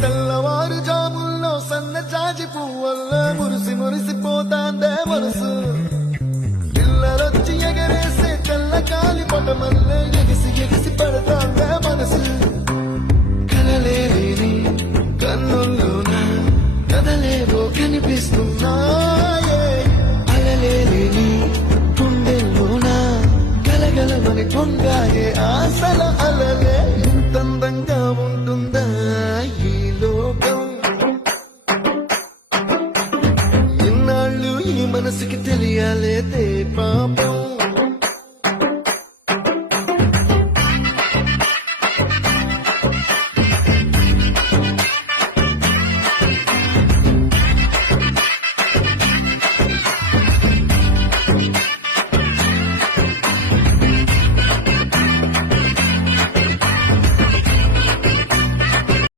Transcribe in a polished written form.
తెల్లవారు జాముల్లో సన్న జాజి పువ్వల్ల మురిసిపోతాందే మనసు పిల్లలొచ్చి ఎగరేసే తెల్ల కాలి పటమల్లే ఎగిసి పడతాందే మనసు కలలేని కన్నుల్లోన కదలేవో కనిపిస్తున్నాయే అలలేని గుండెల్లోన గలగలమని పొంగాయే ఆశల